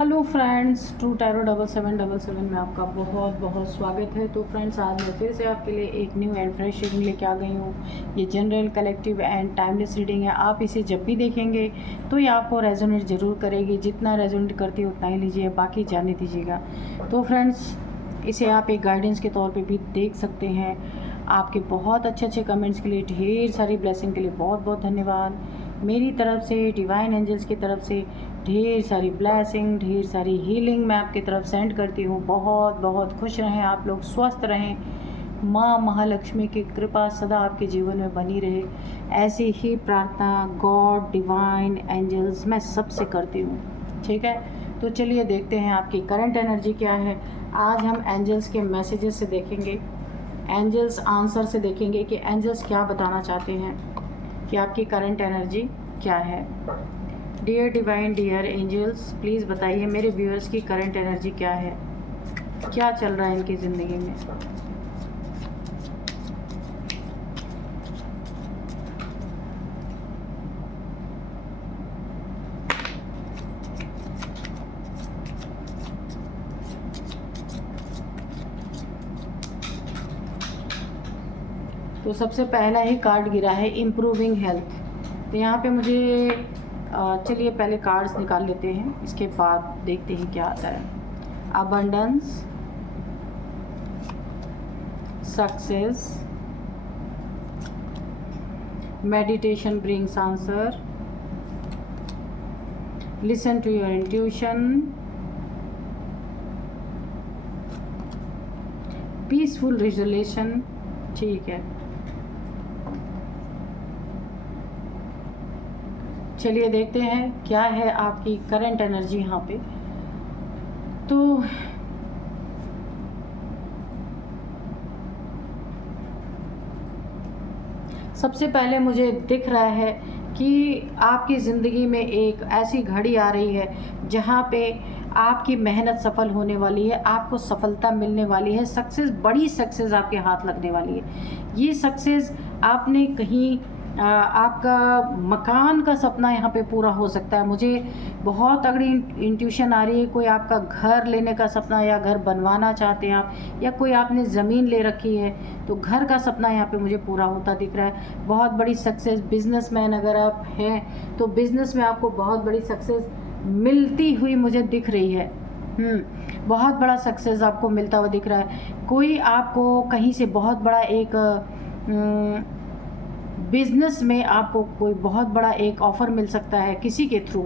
Hello friends, true tarot 7777 में आपका बहुत बहुत स्वागत है। तो फ्रेंड्स, आज मैं फिर से आपके लिए एक न्यू एंड फ्रेश रीडिंग लेके आ गई हूँ। ये general, collective and timeless reading है। आप इसे जब भी देखेंगे तो ये आपको रेजोनेट ज़रूर करेगी। जितना रेजोनेट करती है उतना ही लीजिए, बाकी जाने दीजिएगा। तो फ्रेंड्स, इसे आप एक गाइडेंस के तौर पे भी देख सकते हैं। आपके बहुत अच्छे अच्छे कमेंट्स के लिए, ढेर सारी ब्लेसिंग के लिए बहुत बहुत धन्यवाद। मेरी तरफ से, डिवाइन एंजल्स की तरफ से ढेर सारी ब्लेसिंग, ढेर सारी हीलिंग मैं आपकी तरफ सेंड करती हूँ। बहुत बहुत खुश रहें आप लोग, स्वस्थ रहें। माँ महालक्ष्मी की कृपा सदा आपके जीवन में बनी रहे, ऐसी ही प्रार्थना गॉड, डिवाइन एंजल्स मैं सबसे करती हूँ। ठीक है, तो चलिए देखते हैं आपकी करंट एनर्जी क्या है। आज हम एंजल्स के मैसेजेस से देखेंगे, एंजल्स आंसर से देखेंगे कि एंजल्स क्या बताना चाहते हैं कि आपकी करंट एनर्जी क्या है। Dear divine, dear angels, please बताइए मेरे व्यूअर्स की करंट एनर्जी क्या है, क्या चल रहा है इनकी ज़िंदगी में। तो सबसे पहला ही कार्ड गिरा है इम्प्रूविंग हेल्थ। तो यहाँ पे मुझे चलिए पहले कार्ड्स निकाल लेते हैं, इसके बाद देखते हैं क्या आता है। Abundance, success, meditation brings answer, listen to your intuition, peaceful resolution. ठीक है, चलिए देखते हैं क्या है आपकी करंट एनर्जी यहाँ पे। तो सबसे पहले मुझे दिख रहा है कि आपकी ज़िंदगी में एक ऐसी घड़ी आ रही है जहाँ पे आपकी मेहनत सफल होने वाली है, आपको सफलता मिलने वाली है, सक्सेस, बड़ी सक्सेस आपके हाथ लगने वाली है। ये सक्सेस आपने कहीं आपका मकान का सपना यहाँ पे पूरा हो सकता है। मुझे बहुत तगड़ी इंट्यूशन आ रही है, कोई आपका घर लेने का सपना या घर बनवाना चाहते हैं आप, या कोई आपने ज़मीन ले रखी है तो घर का सपना यहाँ पे मुझे पूरा होता दिख रहा है। बहुत बड़ी सक्सेस, बिजनेसमैन अगर आप हैं तो बिज़नेस में आपको बहुत बड़ी सक्सेस मिलती हुई मुझे दिख रही है। बहुत बड़ा सक्सेस आपको मिलता हुआ दिख रहा है। कोई आपको कहीं से बहुत बड़ा एक बिजनेस में आपको कोई बहुत बड़ा एक ऑफ़र मिल सकता है किसी के थ्रू,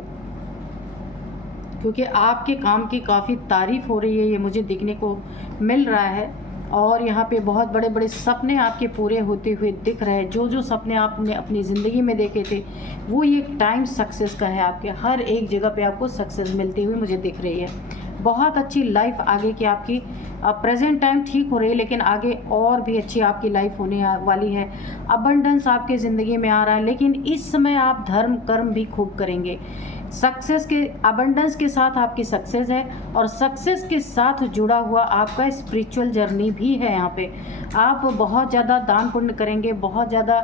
क्योंकि आपके काम की काफ़ी तारीफ़ हो रही है, ये मुझे दिखने को मिल रहा है। और यहाँ पे बहुत बड़े बड़े सपने आपके पूरे होते हुए दिख रहे हैं। जो जो सपने आपने अपनी ज़िंदगी में देखे थे वो ये टाइम सक्सेस का है। आपके हर एक जगह पे आपको सक्सेस मिलती हुई मुझे दिख रही है। बहुत अच्छी लाइफ आगे की आपकी, प्रेजेंट टाइम ठीक हो रही है लेकिन आगे और भी अच्छी आपकी लाइफ होने वाली है। अबंडेंस आपके ज़िंदगी में आ रहा है, लेकिन इस समय आप धर्म कर्म भी खूब करेंगे। सक्सेस के, अबंडेंस के साथ आपकी सक्सेस है और सक्सेस के साथ जुड़ा हुआ आपका स्पिरिचुअल जर्नी भी है। यहाँ पे आप बहुत ज़्यादा दान पुण्य करेंगे, बहुत ज़्यादा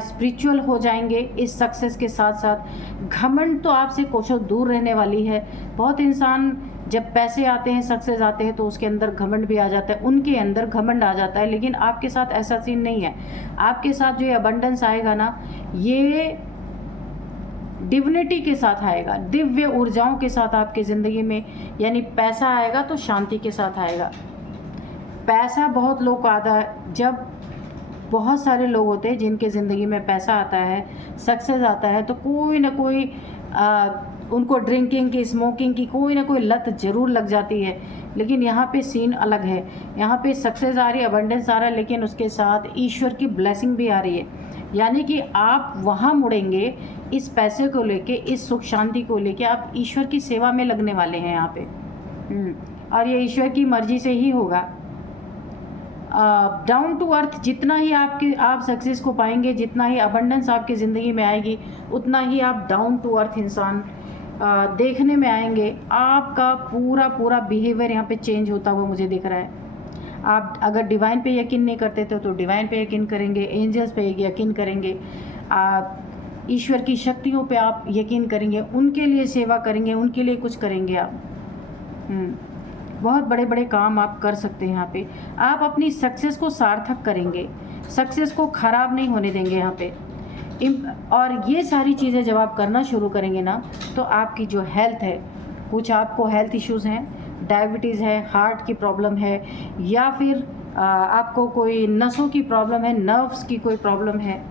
स्पिरिचुअल हो जाएंगे। इस सक्सेस के साथ साथ घमंड तो आपसे कोसों दूर रहने वाली है। बहुत इंसान जब पैसे आते हैं, सक्सेस आते हैं तो उसके अंदर घमंड भी आ जाता है, उनके अंदर घमंड आ जाता है। लेकिन आपके साथ ऐसा सीन नहीं है। आपके साथ जो ये अबंडेंस आएगा ना, ये डिविनिटी के साथ आएगा, दिव्य ऊर्जाओं के साथ आपके ज़िंदगी में। यानी पैसा आएगा तो शांति के साथ आएगा। पैसा बहुत लोग को आता है, जब बहुत सारे लोग होते हैं जिनके ज़िंदगी में पैसा आता है, सक्सेस आता है, तो कोई ना कोई उनको ड्रिंकिंग की, स्मोकिंग की कोई ना कोई लत ज़रूर लग जाती है। लेकिन यहाँ पे सीन अलग है। यहाँ पे सक्सेस आ रही है, अबंडेंस आ रहा है, लेकिन उसके साथ ईश्वर की ब्लेसिंग भी आ रही है। यानी कि आप वहाँ मुड़ेंगे इस पैसे को लेके, इस सुख शांति को लेके, आप ईश्वर की सेवा में लगने वाले हैं यहाँ पे। और ये ईश्वर की मर्जी से ही होगा। डाउन टू अर्थ जितना ही आप सक्सेस को पाएंगे, जितना ही अबंडेंस आपकी ज़िंदगी में आएगी, उतना ही आप डाउन टू अर्थ इंसान देखने में आएंगे। आपका पूरा पूरा बिहेवियर यहाँ पे चेंज होता हुआ मुझे दिख रहा है। आप अगर डिवाइन पे यकीन नहीं करते थे तो डिवाइन पे यकीन करेंगे, एंजल्स पे यकीन करेंगे, आप ईश्वर की शक्तियों पे आप यकीन करेंगे, उनके लिए सेवा करेंगे, उनके लिए कुछ करेंगे आप। बहुत बड़े बड़े काम आप कर सकते हैं यहाँ पे। आप अपनी सक्सेस को सार्थक करेंगे, सक्सेस को ख़राब नहीं होने देंगे यहाँ पे। और ये सारी चीज़ें जब आप करना शुरू करेंगे ना, तो आपकी जो हेल्थ है, कुछ आपको हेल्थ इश्यूज़ हैं, डायबिटीज़ है, हार्ट की प्रॉब्लम है, या फिर आपको कोई नसों की प्रॉब्लम है, नर्व्स की कोई प्रॉब्लम है,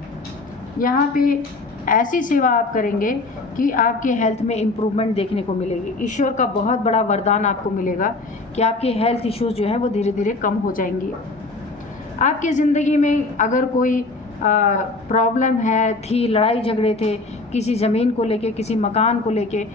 यहाँ पे ऐसी सेवा आप करेंगे कि आपके हेल्थ में इम्प्रूवमेंट देखने को मिलेगी। ईश्वर का बहुत बड़ा वरदान आपको मिलेगा कि आपके हेल्थ इश्यूज़ जो है वो धीरे धीरे कम हो जाएंगी। आपकी ज़िंदगी में अगर कोई प्रॉब्लम है, थी, लड़ाई झगड़े थे किसी ज़मीन को लेके, किसी मकान को लेके,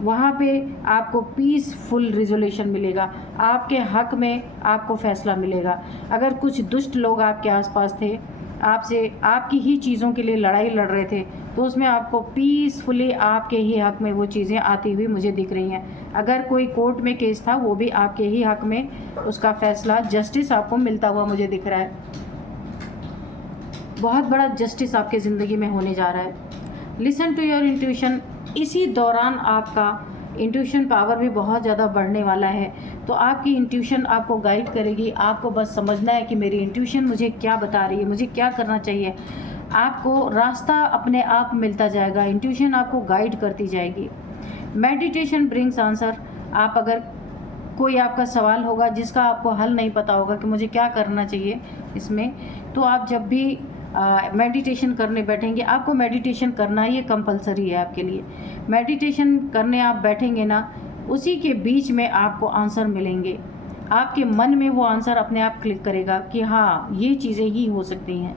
वहाँ पे आपको पीसफुल रिजोल्यूशन मिलेगा, आपके हक में आपको फ़ैसला मिलेगा। अगर कुछ दुष्ट लोग आपके आसपास थे, आपसे आपकी ही चीज़ों के लिए लड़ाई लड़ रहे थे, तो उसमें आपको पीसफुली आपके ही हक में वो चीज़ें आती हुई मुझे दिख रही हैं। अगर कोई कोर्ट में केस था, वो भी आपके ही हक में उसका फ़ैसला, जस्टिस आपको मिलता हुआ मुझे दिख रहा है। बहुत बड़ा जस्टिस आपके ज़िंदगी में होने जा रहा है। Listen to your intuition. इसी दौरान आपका इंट्यूशन पावर भी बहुत ज़्यादा बढ़ने वाला है। तो आपकी इंट्यूशन आपको गाइड करेगी। आपको बस समझना है कि मेरी इंट्यूशन मुझे क्या बता रही है, मुझे क्या करना चाहिए। आपको रास्ता अपने आप मिलता जाएगा, इंट्यूशन आपको गाइड करती जाएगी। Meditation brings answer. आप अगर कोई आपका सवाल होगा जिसका आपको हल नहीं पता होगा कि मुझे क्या करना चाहिए इसमें, तो आप जब भी मेडिटेशन करने बैठेंगे, आपको मेडिटेशन करना ये कंपलसरी है आपके लिए। मेडिटेशन करने आप बैठेंगे ना, उसी के बीच में आपको आंसर मिलेंगे। आपके मन में वो आंसर अपने आप क्लिक करेगा कि हाँ, ये चीज़ें ही हो सकती हैं।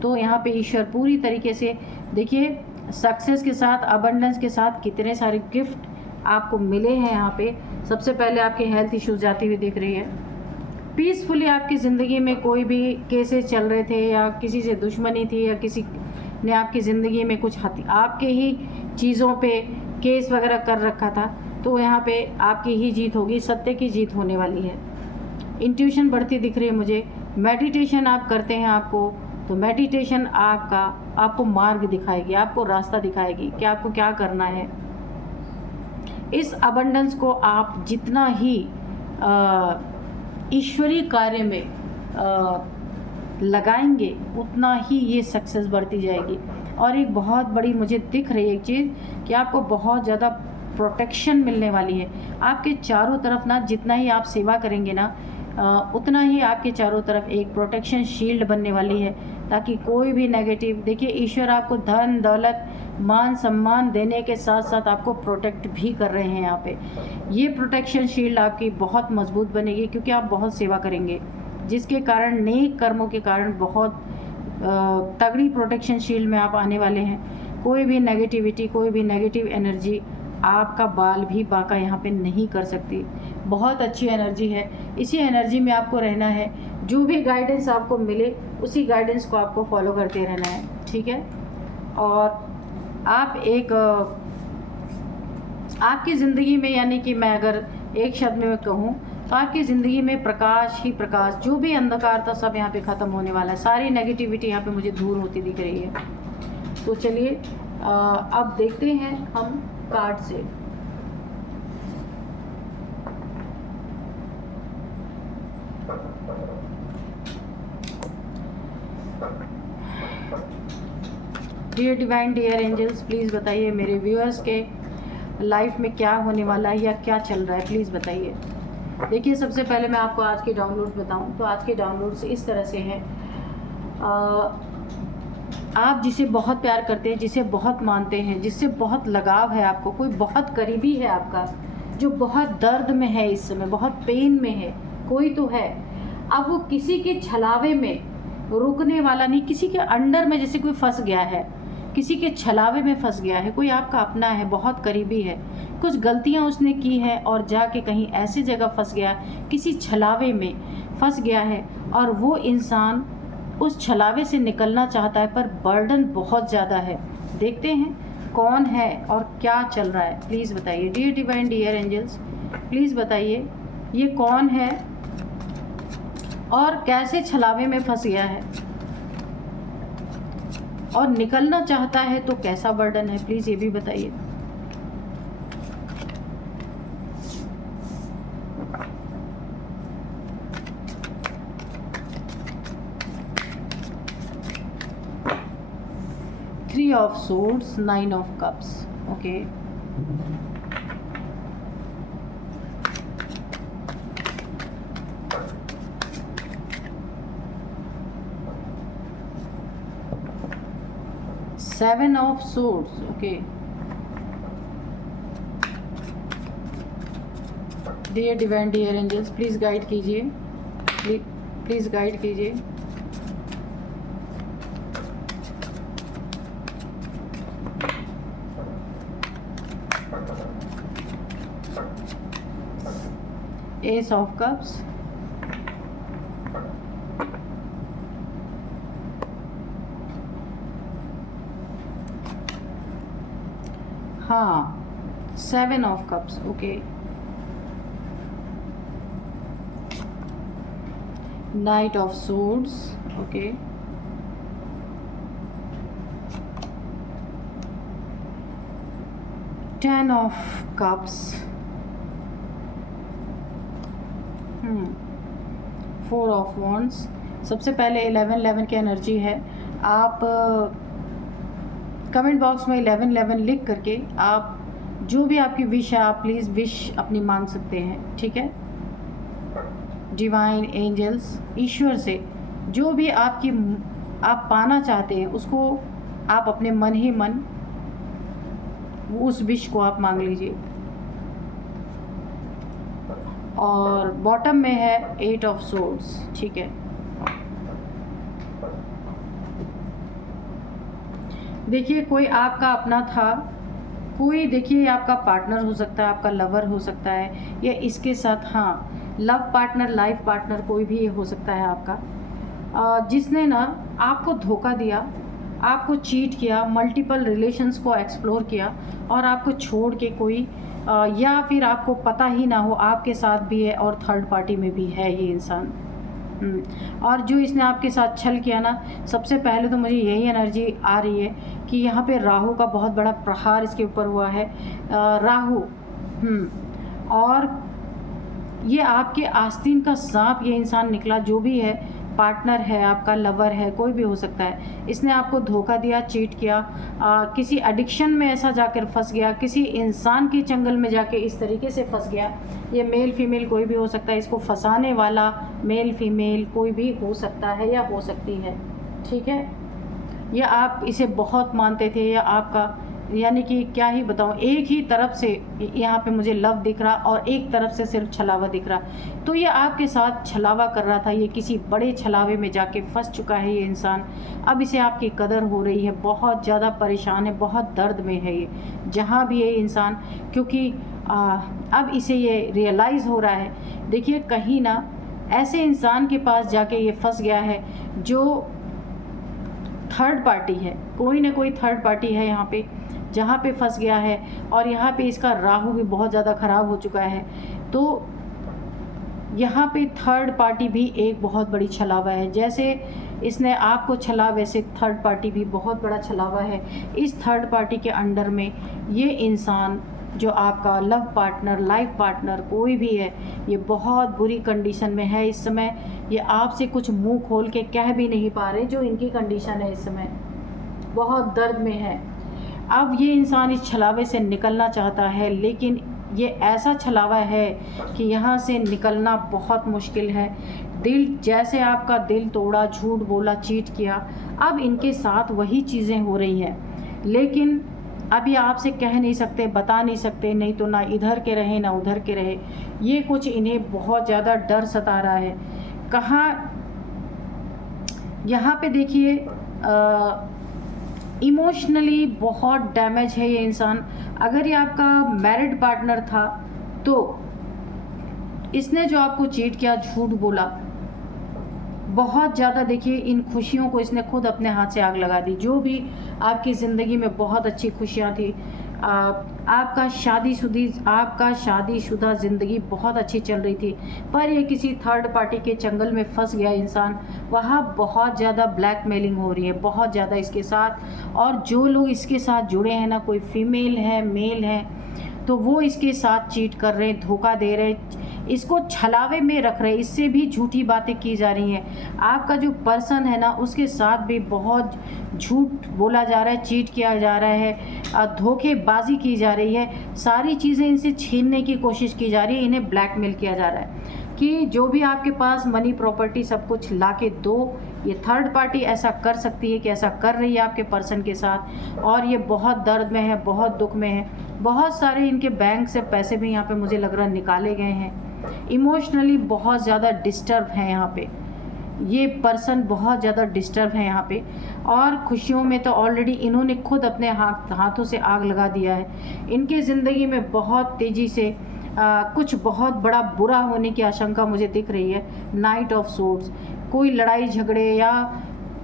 तो यहाँ पे ईश्वर पूरी तरीके से, देखिए, सक्सेस के साथ, अबंडेंस के साथ कितने सारे गिफ्ट आपको मिले हैं यहाँ पे। सबसे पहले आपके हेल्थ इश्यूज जाती हुई दिख रही है। पीसफुली आपकी ज़िंदगी में कोई भी केसेस चल रहे थे, या किसी से दुश्मनी थी, या किसी ने आपकी ज़िंदगी में कुछ आपके ही चीज़ों पे केस वगैरह कर रखा था, तो यहाँ पे आपकी ही जीत होगी, सत्य की जीत होने वाली है। इंट्यूशन बढ़ती दिख रही है मुझे। मेडिटेशन आप करते हैं आपको, तो मेडिटेशन आपको मार्ग दिखाएगी, आपको रास्ता दिखाएगी कि आपको क्या करना है। इस अबंडेंस को आप जितना ही ईश्वरीय कार्य में लगाएंगे, उतना ही ये सक्सेस बढ़ती जाएगी। और एक बहुत बड़ी मुझे दिख रही है एक चीज़ कि आपको बहुत ज़्यादा प्रोटेक्शन मिलने वाली है। आपके चारों तरफ ना, जितना ही आप सेवा करेंगे ना, उतना ही आपके चारों तरफ एक प्रोटेक्शन शील्ड बनने वाली है, ताकि कोई भी नेगेटिव, देखिए, ईश्वर आपको धन दौलत मान सम्मान देने के साथ साथ आपको प्रोटेक्ट भी कर रहे हैं। यहाँ पे ये प्रोटेक्शन शील्ड आपकी बहुत मजबूत बनेगी, क्योंकि आप बहुत सेवा करेंगे, जिसके कारण, नेक कर्मों के कारण, बहुत तगड़ी प्रोटेक्शन शील्ड में आप आने वाले हैं। कोई भी नेगेटिविटी, कोई भी नेगेटिव एनर्जी आपका बाल भी बांका यहाँ पे नहीं कर सकती। बहुत अच्छी एनर्जी है, इसी एनर्जी में आपको रहना है। जो भी गाइडेंस आपको मिले, उसी गाइडेंस को आपको फॉलो करते रहना है, ठीक है। और आप आपकी ज़िंदगी में, यानी कि मैं अगर एक शब्द में कहूँ, तो आपकी ज़िंदगी में प्रकाश ही प्रकाश, जो भी अंधकार था सब यहाँ पे ख़त्म होने वाला है। सारी नेगेटिविटी यहाँ पे मुझे दूर होती दिख रही है। तो चलिए अब देखते हैं हम कार्ड से। Dear divine, dear angels, please बताइए मेरे व्यूअर्स के लाइफ में क्या होने वाला है या क्या चल रहा है, प्लीज़ बताइए। देखिए, सबसे पहले मैं आपको आज के डाउनलोड्स बताऊं, तो आज के डाउनलोड्स इस तरह से हैं। आप जिसे बहुत प्यार करते हैं, जिसे बहुत मानते हैं, जिससे बहुत लगाव है आपको, कोई बहुत करीबी है आपका, जो बहुत दर्द में है इस समय, बहुत पेन में है, कोई तो है। अब वो किसी के छलावे में रुकने वाला नहीं, किसी के अंडर में जैसे कोई फंस गया है, किसी के छलावे में फंस गया है। कोई आपका अपना है, बहुत करीबी है, कुछ गलतियां उसने की हैं और जाके कहीं ऐसी जगह फंस गया, किसी छलावे में फंस गया है, और वो इंसान उस छलावे से निकलना चाहता है, पर बर्डन बहुत ज़्यादा है। देखते हैं कौन है और क्या चल रहा है, प्लीज़ बताइए। Dear divine, dear angels, please बताइए ये कौन है और कैसे छलावे में फंस गया है, और निकलना चाहता है तो कैसा बर्डन है, प्लीज़ ये भी बताइए। Of swords, 9 of cups. Okay, seven of swords. Okay, dear divine, dear angels, please guide कीजिए, प्लीज़ गाइड कीजिए। एस ऑफ कप्स, हाँ, 7 of cups. Okay, knight of swords. Okay, ten of cups, 4 of wands. सबसे पहले 11 की energy है। आप comment box में 11 लिख करके आप जो भी आपकी विश है आप प्लीज़ विश अपनी मांग सकते हैं, ठीक है। डिवाइन एंजल्स, ईश्वर से जो भी आप पाना चाहते हैं उसको आप अपने मन ही मन उस विश को आप मांग लीजिए। और बॉटम में है 8 ऑफ सोर्ड्स, ठीक है। देखिए, कोई आपका अपना था, कोई देखिए आपका पार्टनर हो सकता है, आपका लवर हो सकता है, या इसके साथ हाँ लव पार्टनर, लाइफ पार्टनर कोई भी हो सकता है आपका, जिसने ना आपको धोखा दिया, आपको चीट किया, मल्टीपल रिलेशंस को एक्सप्लोर किया और आपको छोड़ के कोई या फिर आपको पता ही ना हो आपके साथ भी है और थर्ड पार्टी में भी है ये इंसान। और जो इसने आपके साथ छल किया ना, सबसे पहले तो मुझे यही एनर्जी आ रही है कि यहाँ पे राहु का बहुत बड़ा प्रहार इसके ऊपर हुआ है। राहु और ये आपके आस्तीन का सांप ये इंसान निकला, जो भी है, पार्टनर है आपका, लवर है, कोई भी हो सकता है। इसने आपको धोखा दिया, चीट किया, किसी एडिक्शन में ऐसा जाकर फंस गया, किसी इंसान के चंगल में जाके इस तरीके से फंस गया। ये मेल फीमेल कोई भी हो सकता है, इसको फंसाने वाला मेल फीमेल कोई भी हो सकता है या हो सकती है, ठीक है। या आप इसे बहुत मानते थे, या आपका यानी कि क्या ही बताऊं, एक ही तरफ से यहाँ पे मुझे लव दिख रहा और एक तरफ से सिर्फ छलावा दिख रहा। तो ये आपके साथ छलावा कर रहा था, ये किसी बड़े छलावे में जाके फंस चुका है ये इंसान। अब इसे आपकी कदर हो रही है, बहुत ज़्यादा परेशान है, बहुत दर्द में है ये जहाँ भी है इंसान, क्योंकि अब इसे ये रियलाइज़ हो रहा है। देखिए, कहीं ना ऐसे इंसान के पास जाके ये फंस गया है जो थर्ड पार्टी है, कोई ना कोई थर्ड पार्टी है यहाँ पे जहाँ पे फंस गया है। और यहाँ पे इसका राहु भी बहुत ज़्यादा ख़राब हो चुका है, तो यहाँ पे थर्ड पार्टी भी एक बहुत बड़ी छलावा है। जैसे इसने आपको छला, वैसे थर्ड पार्टी भी बहुत बड़ा छलावा है। इस थर्ड पार्टी के अंडर में ये इंसान जो आपका लव पार्टनर, लाइफ पार्टनर कोई भी है, ये बहुत बुरी कंडीशन में है इस समय। ये आपसे कुछ मुंह खोल के कह भी नहीं पा रहे, जो इनकी कंडीशन है इस समय, बहुत दर्द में है। अब ये इंसान इस छलावे से निकलना चाहता है, लेकिन ये ऐसा छलावा है कि यहाँ से निकलना बहुत मुश्किल है। दिल, जैसे आपका दिल तोड़ा, झूठ बोला, चीट किया, अब इनके साथ वही चीज़ें हो रही हैं। लेकिन अभी आपसे कह नहीं सकते, बता नहीं सकते, नहीं तो ना इधर के रहे ना उधर के रहे। ये कुछ इन्हें बहुत ज़्यादा डर सता रहा है। कहाँ यहाँ पे देखिए इमोशनली बहुत डैमेज है ये इंसान। अगर ये आपका मैरिड पार्टनर था तो इसने जो आपको चीट किया, झूठ बोला, बहुत ज़्यादा देखिए इन खुशियों को इसने खुद अपने हाथ से आग लगा दी। जो भी आपकी ज़िंदगी में बहुत अच्छी खुशियाँ थी, आपका शादीशुदा ज़िंदगी बहुत अच्छी चल रही थी, पर ये किसी थर्ड पार्टी के चंगल में फंस गया इंसान। वहाँ बहुत ज़्यादा ब्लैकमेलिंग हो रही है, बहुत ज़्यादा इसके साथ। और जो लोग इसके साथ जुड़े हैं ना, कोई फीमेल है, मेल है, तो वो इसके साथ चीट कर रहे हैं, धोखा दे रहे हैं। इसको छलावे में रख रहे हैं, इससे भी झूठी बातें की जा रही हैं। आपका जो पर्सन है ना, उसके साथ भी बहुत झूठ बोला जा रहा है, चीट किया जा रहा है, धोखेबाजी की जा रही है, सारी चीज़ें इनसे छीनने की कोशिश की जा रही है, इन्हें ब्लैकमेल किया जा रहा है कि जो भी आपके पास मनी प्रॉपर्टी सब कुछ ला के दो। ये थर्ड पार्टी ऐसा कर सकती है कि ऐसा कर रही है आपके पर्सन के साथ, और ये बहुत दर्द में है, बहुत दुख में है। बहुत सारे इनके बैंक से पैसे भी यहाँ पे मुझे लग रहा है निकाले गए हैं। इमोशनली बहुत ज़्यादा डिस्टर्ब है यहाँ पे, ये पर्सन बहुत ज़्यादा डिस्टर्ब है यहाँ पे। और खुशियों में तो ऑलरेडी इन्होंने खुद अपने हाथों से आग लगा दिया है। इनके ज़िंदगी में बहुत तेज़ी से कुछ बहुत बड़ा बुरा होने की आशंका मुझे दिख रही है। नाइट ऑफ सोर्ड्स, कोई लड़ाई झगड़े या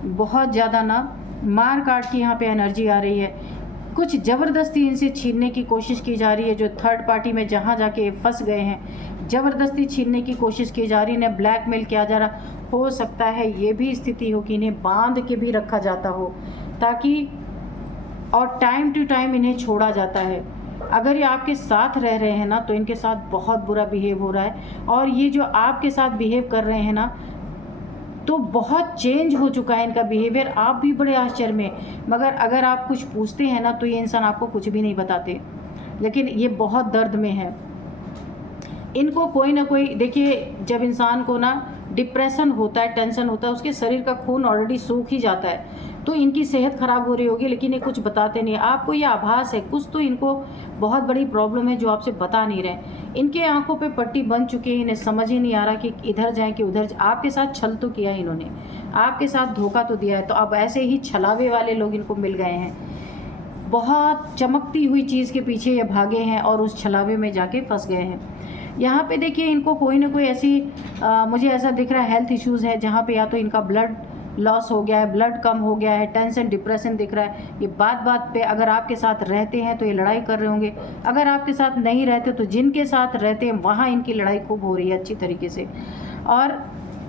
बहुत ज़्यादा ना मार काट की यहाँ पे एनर्जी आ रही है। कुछ ज़बरदस्ती इनसे छीनने की कोशिश की जा रही है। जो थर्ड पार्टी में जहाँ जाके फंस गए हैं, ज़बरदस्ती छीनने की कोशिश की जा रही है, इन्हें ब्लैकमेल किया जा रहा। हो सकता है ये भी स्थिति हो कि इन्हें बांध के भी रखा जाता हो, ताकि और टाइम टू टाइम इन्हें छोड़ा जाता है। अगर ये आपके साथ रह रहे हैं ना, तो इनके साथ बहुत बुरा बिहेव हो रहा है। और ये जो आपके साथ बिहेव कर रहे हैं ना, तो बहुत चेंज हो चुका है इनका बिहेवियर। आप भी बड़े आश्चर्य में, मगर अगर आप कुछ पूछते हैं ना, तो ये इंसान आपको कुछ भी नहीं बताते। लेकिन ये बहुत दर्द में है। इनको कोई ना कोई, देखिए जब इंसान को ना डिप्रेशन होता है, टेंशन होता है, उसके शरीर का खून ऑलरेडी सूख ही जाता है, तो इनकी सेहत ख़राब हो रही होगी, लेकिन ये कुछ बताते नहीं। आपको ये आभास है कुछ तो इनको बहुत बड़ी प्रॉब्लम है जो आपसे बता नहीं रहे। इनके आंखों पे पट्टी बन चुकी है, इन्हें समझ ही नहीं आ रहा कि इधर जाएं कि उधर जाएं। आपके साथ छल तो किया है इन्होंने, आपके साथ धोखा तो दिया है, तो अब ऐसे ही छलावे वाले लोग इनको मिल गए हैं। बहुत चमकती हुई चीज़ के पीछे ये भागे हैं और उस छलावे में जाके फंस गए हैं। यहाँ पे देखिए इनको कोई ना कोई ऐसी मुझे ऐसा दिख रहा है हेल्थ इश्यूज़ है, जहाँ पे या तो इनका ब्लड लॉस हो गया है, ब्लड कम हो गया है, टेंशन डिप्रेशन दिख रहा है। ये बात बात पे अगर आपके साथ रहते हैं तो ये लड़ाई कर रहे होंगे, अगर आपके साथ नहीं रहते तो जिनके साथ रहते हैं वहाँ इनकी लड़ाई खूब हो रही है अच्छी तरीके से। और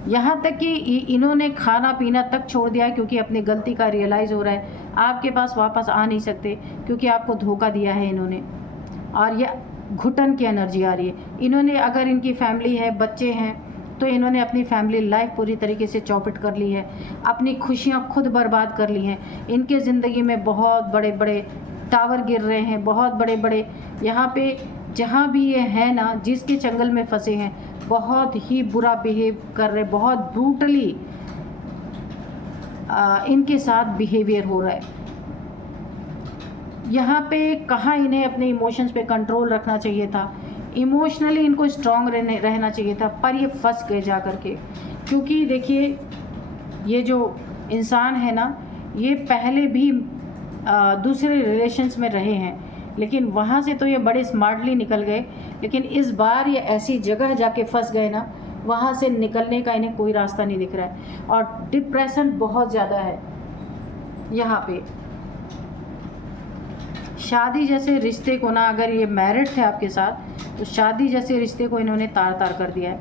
यहाँ तक कि इन्होंने खाना पीना तक छोड़ दिया है, क्योंकि अपनी गलती का रियलाइज़ हो रहा है। आपके पास वापस आ नहीं सकते क्योंकि आपको धोखा दिया है इन्होंने, और ये घुटन की एनर्जी आ रही है। इन्होंने, अगर इनकी फैमिली है, बच्चे हैं, तो इन्होंने अपनी फैमिली लाइफ पूरी तरीके से चौपट कर ली है, अपनी खुशियाँ खुद बर्बाद कर ली हैं। इनके ज़िंदगी में बहुत बड़े बड़े टावर गिर रहे हैं, बहुत बड़े बड़े यहाँ पे जहाँ भी ये है ना, जिसके चंगल में फंसे हैं, बहुत ही बुरा बिहेव कर रहे, बहुत ब्रूटली इनके साथ बिहेवियर हो रहा है। यहाँ पे कहाँ इन्हें अपने इमोशंस पे कंट्रोल रखना चाहिए था, इमोशनली इनको स्ट्रांग रहना चाहिए था, पर ये फंस गए जा कर के। क्योंकि देखिए ये जो इंसान है ना, ये पहले भी दूसरे रिलेशंस में रहे हैं, लेकिन वहाँ से तो ये बड़े स्मार्टली निकल गए, लेकिन इस बार ये ऐसी जगह जाके फंस गए ना, वहाँ से निकलने का इन्हें कोई रास्ता नहीं दिख रहा है। और डिप्रेशन बहुत ज़्यादा है यहाँ पे। शादी जैसे रिश्ते को ना, अगर ये मैरिड थे आपके साथ, तो शादी जैसे रिश्ते को इन्होंने तार तार कर दिया है।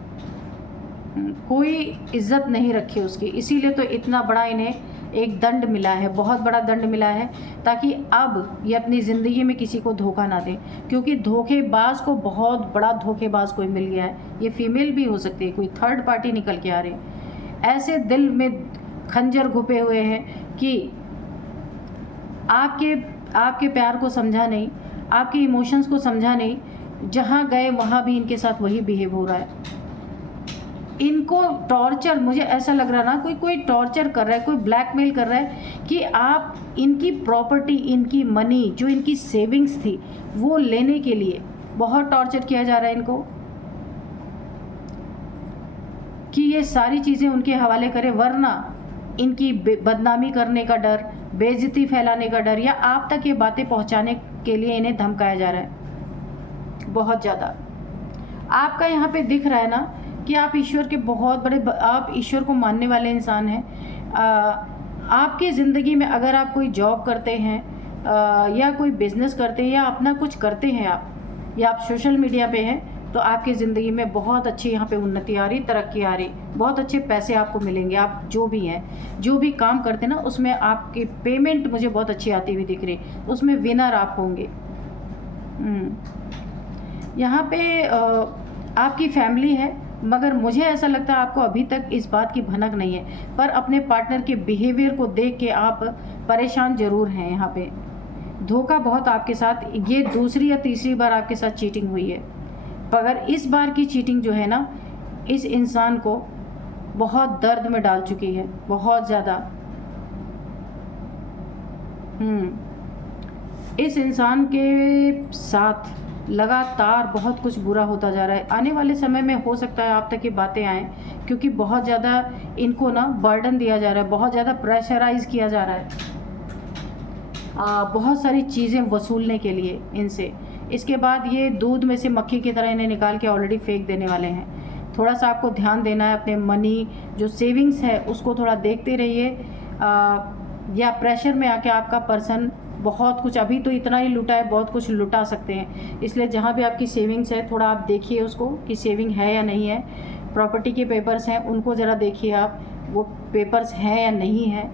कोई इज्जत नहीं रखी उसकी, इसीलिए तो इतना बड़ा इन्हें एक दंड मिला है, बहुत बड़ा दंड मिला है, ताकि अब ये अपनी ज़िंदगी में किसी को धोखा ना दें। क्योंकि धोखेबाज को बहुत बड़ा धोखेबाज कोई मिल गया है। ये फीमेल भी हो सकती है, कोई थर्ड पार्टी निकल के आ रहे हैं। ऐसे दिल में खंजर घुपे हुए हैं कि आपके प्यार को समझा नहीं, आपके इमोशंस को समझा नहीं, जहाँ गए वहाँ भी इनके साथ वही बिहेव हो रहा है। इनको टॉर्चर, मुझे ऐसा लग रहा ना, कोई टॉर्चर कर रहा है, कोई ब्लैकमेल कर रहा है कि आप इनकी प्रॉपर्टी, इनकी मनी, जो इनकी सेविंग्स थी, वो लेने के लिए बहुत टॉर्चर किया जा रहा है इनको, कि ये सारी चीज़ें उनके हवाले करें, वरना इनकी बदनामी करने का डर, बेइज्जती फैलाने का डर, या आप तक ये बातें पहुंचाने के लिए इन्हें धमकाया जा रहा है बहुत ज़्यादा। आपका यहाँ पे दिख रहा है ना कि आप ईश्वर के बहुत बड़े, आप ईश्वर को मानने वाले इंसान हैं। आपकी ज़िंदगी में अगर आप कोई जॉब करते हैं या कोई बिज़नेस करते हैं या अपना कुछ करते हैं आप, या आप सोशल मीडिया पे हैं, तो आपकी ज़िंदगी में बहुत अच्छी यहाँ पे उन्नति आ रही, तरक्की आ रही, बहुत अच्छे पैसे आपको मिलेंगे। आप जो भी हैं, जो भी काम करते हैं ना, उसमें आपकी पेमेंट मुझे बहुत अच्छी आती हुई दिख रही, उसमें विनर आप होंगे। यहाँ पे आपकी फैमिली है, मगर मुझे ऐसा लगता है आपको अभी तक इस बात की भनक नहीं है, पर अपने पार्टनर के बिहेवियर को देख के आप परेशान ज़रूर हैं। यहाँ पे धोखा बहुत आपके साथ, ये दूसरी या तीसरी बार आपके साथ चीटिंग हुई है, मगर इस बार की चीटिंग जो है ना, इस इंसान को बहुत दर्द में डाल चुकी है, बहुत ज़्यादा। इस इंसान के साथ लगातार बहुत कुछ बुरा होता जा रहा है। आने वाले समय में हो सकता है आप तक ये बातें आएँ, क्योंकि बहुत ज़्यादा इनको ना बर्डन दिया जा रहा है, बहुत ज़्यादा प्रेशराइज़ किया जा रहा है बहुत सारी चीज़ें वसूलने के लिए इनसे। इसके बाद ये दूध में से मक्खी की तरह इन्हें निकाल के ऑलरेडी फेंक देने वाले हैं। थोड़ा सा आपको ध्यान देना है, अपने मनी जो सेविंग्स है उसको थोड़ा देखते रहिए, या प्रेशर में आके आपका पर्सन बहुत कुछ, अभी तो इतना ही लुटा है, बहुत कुछ लुटा सकते हैं। इसलिए जहाँ भी आपकी सेविंग्स है थोड़ा आप देखिए उसको कि सेविंग है या नहीं है। प्रॉपर्टी के पेपर्स हैं उनको ज़रा देखिए आप, वो पेपर्स हैं या नहीं है।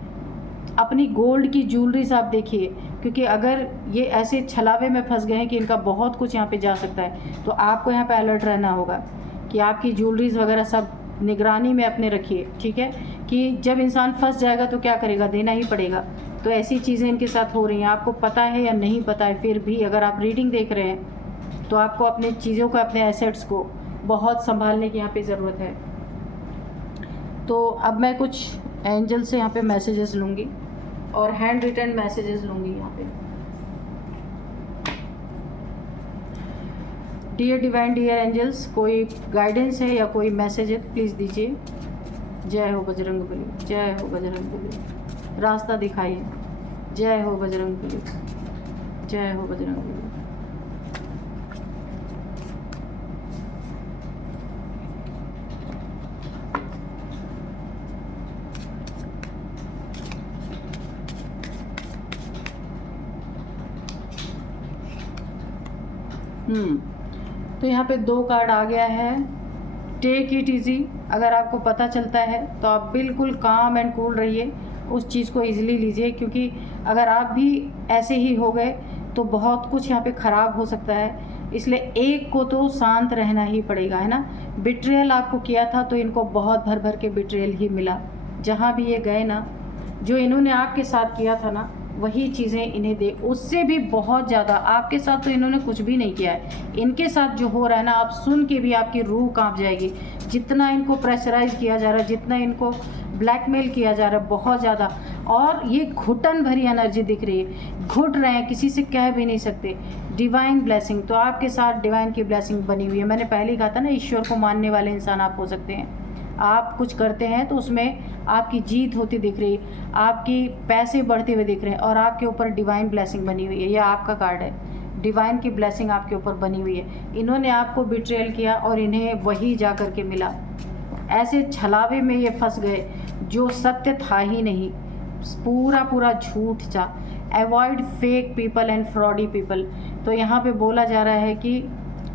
अपनी गोल्ड की ज्वेलरीज आप देखिए, क्योंकि अगर ये ऐसे छलावे में फंस गए हैं कि इनका बहुत कुछ यहाँ पे जा सकता है, तो आपको यहाँ पे अलर्ट रहना होगा कि आपकी ज्वेलरीज वगैरह सब निगरानी में अपने रखिए, ठीक है। कि जब इंसान फंस जाएगा तो क्या करेगा, देना ही पड़ेगा। तो ऐसी चीज़ें इनके साथ हो रही हैं, आपको पता है या नहीं पता है, फिर भी अगर आप रीडिंग देख रहे हैं तो आपको अपनी चीज़ों को, अपने एसेट्स को बहुत संभालने की यहाँ पे ज़रूरत है। तो अब मैं कुछ एंजल से यहाँ पे मैसेजेस लूँगी और हैंड रिटन मैसेजेस लूँगी यहाँ पे। डियर डिवाइन, डियर एंजल्स, कोई गाइडेंस है या कोई मैसेज है प्लीज़ दीजिए। जय हो बजरंगबली, जय हो बजरंगबली, रास्ता दिखाइए। जय हो बजरंगबली, जय हो बजरंगबली। तो यहाँ पे 2 कार्ड आ गया है। Take it easy. अगर आपको पता चलता है तो आप बिल्कुल काम एंड कूल रहिए, उस चीज़ को इजीली लीजिए, क्योंकि अगर आप भी ऐसे ही हो गए तो बहुत कुछ यहाँ पे ख़राब हो सकता है। इसलिए एक को तो शांत रहना ही पड़ेगा, है ना। बिट्रेयल आपको किया था तो इनको बहुत भर भर के बिट्रेयल ही मिला। जहाँ भी ये गए ना, जो इन्होंने आपके साथ किया था ना, वही चीज़ें इन्हें दे, उससे भी बहुत ज़्यादा। आपके साथ तो इन्होंने कुछ भी नहीं किया है, इनके साथ जो हो रहा है ना, आप सुन के भी आपकी रूह कांप जाएगी। जितना इनको प्रेशराइज किया जा रहा है, जितना इनको ब्लैकमेल किया जा रहा है, बहुत ज़्यादा। और ये घुटन भरी एनर्जी दिख रही है, घुट रहे हैं, किसी से कह भी नहीं सकते। डिवाइन ब्लेसिंग, तो आपके साथ डिवाइन की ब्लेसिंग बनी हुई है। मैंने पहले ही कहा था ना, ईश्वर को मानने वाले इंसान आप हो सकते हैं। आप कुछ करते हैं तो उसमें आपकी जीत होती दिख रही, आपकी पैसे बढ़ते हुए दिख रहे हैं, और आपके ऊपर डिवाइन ब्लेसिंग बनी हुई है। यह आपका कार्ड है, डिवाइन की ब्लेसिंग आपके ऊपर बनी हुई है। इन्होंने आपको बिट्रेयल किया और इन्हें वही जा कर के मिला। ऐसे छलावे में ये फंस गए जो सत्य था ही नहीं, पूरा पूरा झूठ था। Avoid fake people and fraudy people. तो यहाँ पे बोला जा रहा है कि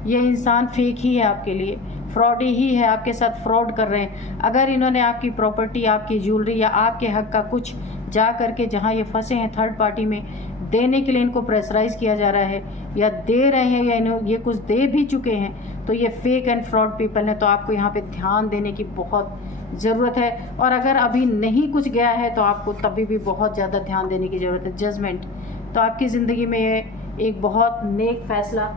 ये इंसान फेक ही है आपके लिए, फ्रॉडी ही है, आपके साथ फ्रॉड कर रहे हैं। अगर इन्होंने आपकी प्रॉपर्टी, आपकी ज्वेलरी या आपके हक का कुछ जा करके जहाँ ये फंसे हैं थर्ड पार्टी में, देने के लिए इनको प्रेशराइज़ किया जा रहा है या दे रहे हैं, या इन्हें ये कुछ दे भी चुके हैं, तो ये फेक एंड फ्रॉड पीपल हैं। तो आपको यहाँ पे ध्यान देने की बहुत ज़रूरत है। और अगर अभी नहीं कुछ गया है तो आपको तभी भी बहुत ज़्यादा ध्यान देने की ज़रूरत है। जजमेंट, तो आपकी ज़िंदगी में ये एक बहुत नेक फैसला,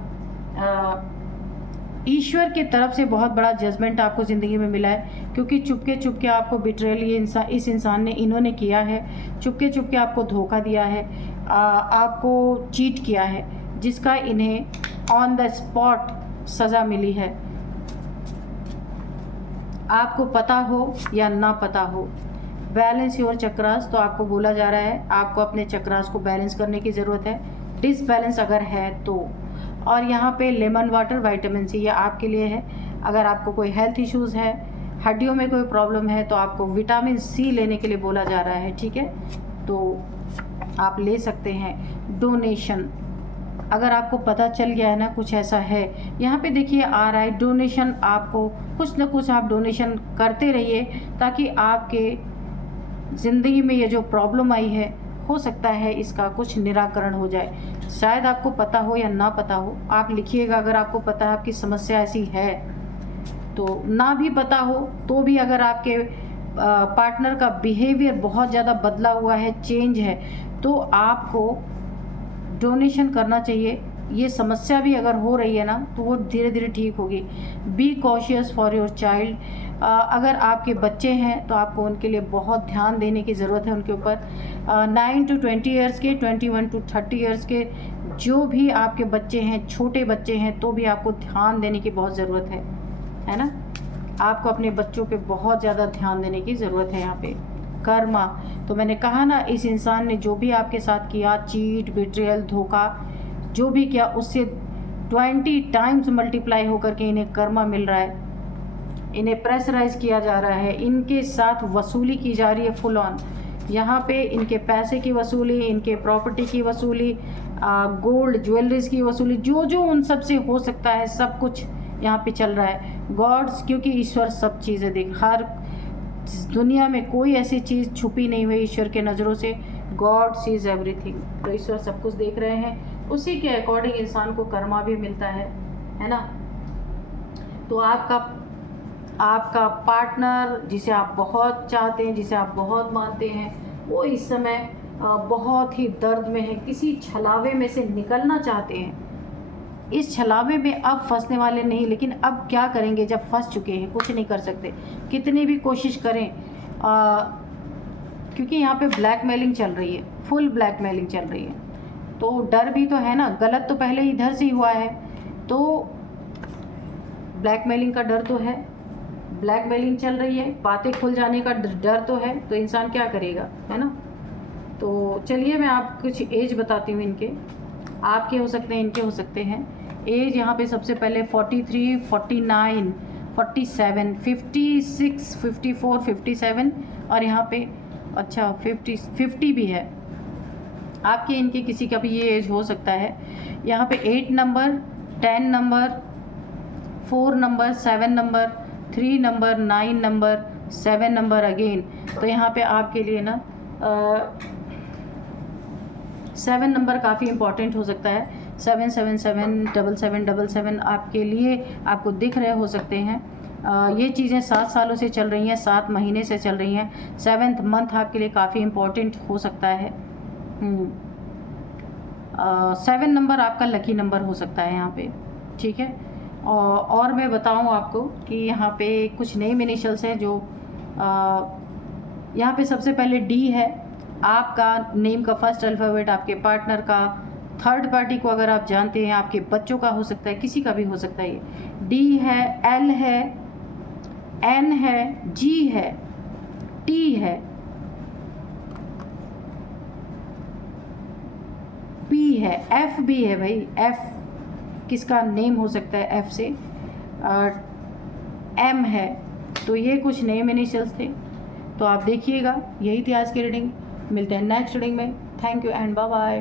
ईश्वर की तरफ से बहुत बड़ा जजमेंट आपको ज़िंदगी में मिला है, क्योंकि चुपके चुपके आपको बिट्रेयल ये इस इंसान ने, इन्होंने किया है। चुपके चुपके आपको धोखा दिया है, आपको चीट किया है, जिसका इन्हें ऑन द स्पॉट सज़ा मिली है। आपको पता हो या ना पता हो, बैलेंस योर चक्रास। तो आपको बोला जा रहा है आपको अपने चक्रास को बैलेंस करने की ज़रूरत है, डिसबैलेंस अगर है तो। और यहाँ पे लेमन वाटर, विटामिन सी, ये आपके लिए है। अगर आपको कोई हेल्थ इश्यूज़ है, हड्डियों में कोई प्रॉब्लम है, तो आपको विटामिन सी लेने के लिए बोला जा रहा है, ठीक है। तो आप ले सकते हैं। डोनेशन, अगर आपको पता चल गया है ना कुछ ऐसा है, यहाँ पे देखिए आ रहा है डोनेशन। आपको कुछ ना कुछ आप डोनेशन करते रहिए, ताकि आपके ज़िंदगी में ये जो प्रॉब्लम आई है, हो सकता है इसका कुछ निराकरण हो जाए। शायद आपको पता हो या ना पता हो, आप लिखिएगा अगर आपको पता है आपकी समस्या ऐसी है तो ना भी पता हो तो भी अगर आपके पार्टनर का बिहेवियर बहुत ज़्यादा बदला हुआ है, चेंज है, तो आपको डोनेशन करना चाहिए। ये समस्या भी अगर हो रही है ना तो वो धीरे धीरे ठीक होगी। Be cautious for your child. अगर आपके बच्चे हैं तो आपको उनके लिए बहुत ध्यान देने की ज़रूरत है उनके ऊपर। 9 to 20 ईयर्स के, 21 to 30 ईयर्स के जो भी आपके बच्चे हैं, छोटे बच्चे हैं, तो भी आपको ध्यान देने की बहुत ज़रूरत है ना। आपको अपने बच्चों पे बहुत ज़्यादा ध्यान देने की ज़रूरत है। यहाँ पे कर्मा, तो मैंने कहा ना, इस इंसान ने जो भी आपके साथ किया, चीट, बिट्रियल, धोखा, जो भी किया, उससे 20 टाइम्स मल्टीप्लाई होकर के इन्हें कर्मा मिल रहा है। इन्हें प्रेशराइज किया जा रहा है, इनके साथ वसूली की जा रही है फुल ऑन। यहाँ पे इनके पैसे की वसूली, इनके प्रॉपर्टी की वसूली, गोल्ड ज्वेलरीज की वसूली, जो जो उन सब से हो सकता है सब कुछ यहाँ पे चल रहा है। गॉड्स, क्योंकि ईश्वर सब चीज़ें देख, हर दुनिया में कोई ऐसी चीज़ छुपी नहीं हुई ईश्वर के नज़रों से। गॉड सीज एवरीथिंग, तो ईश्वर सब कुछ देख रहे हैं, उसी के अकॉर्डिंग इंसान को कर्मा भी मिलता है ना। तो आपका पार्टनर जिसे आप बहुत चाहते हैं, जिसे आप बहुत मानते हैं, वो इस समय बहुत ही दर्द में है, किसी छलावे में से निकलना चाहते हैं। इस छलावे में अब फंसने वाले नहीं, लेकिन अब क्या करेंगे जब फंस चुके हैं, कुछ नहीं कर सकते, कितनी भी कोशिश करें, क्योंकि यहाँ पे ब्लैकमेलिंग चल रही है, फुल ब्लैकमेलिंग चल रही है। तो डर भी तो है ना, गलत तो पहले इधर से ही हुआ है, तो ब्लैकमेलिंग का डर तो है, ब्लैकमेलिंग चल रही है, बातें खुल जाने का डर तो है, तो इंसान क्या करेगा, है ना। तो चलिए मैं आप कुछ एज बताती हूँ इनके, आपके हो सकते हैं, इनके हो सकते हैं। एज यहाँ पे सबसे पहले 43, 49, 47, 56, 54, 57 और यहाँ पे अच्छा 50 भी है। आपके इनके किसी का भी ये एज हो सकता है। यहाँ पे 8 number, 10 number, 4 number, 7 number, 3 number, 9 number, 7 number again. तो यहाँ पे आपके लिए ना 7 नंबर काफ़ी इंपॉर्टेंट हो सकता है। 7, 7, 7, 7, 7, 7 आपके लिए आपको दिख रहे हो सकते हैं। ये चीज़ें 7 सालों से चल रही हैं, 7 महीने से चल रही हैं। 7th मंथ आपके लिए काफ़ी इम्पोर्टेंट हो सकता है। 7 नंबर आपका लकी नंबर हो सकता है यहाँ पे, ठीक है। और मैं बताऊँ आपको कि यहाँ पे कुछ नेम इनिशियल्स हैं जो यहाँ पे सबसे पहले डी है। आपका नेम का फर्स्ट अल्फ़ाबेट, आपके पार्टनर का, थर्ड पार्टी को अगर आप जानते हैं, आपके बच्चों का हो सकता है, किसी का भी हो सकता है। ये डी है, एल है, एन है, जी है, टी है, पी है, एफ भी है भाई। एफ किसका नेम हो सकता है एफ से, एम है। तो ये कुछ नेम इनिशियल्स थे। तो आप देखिएगा, यही थी आज की रीडिंग। मिलते हैं नेक्स्ट रीडिंग में। Thank you and bye bye.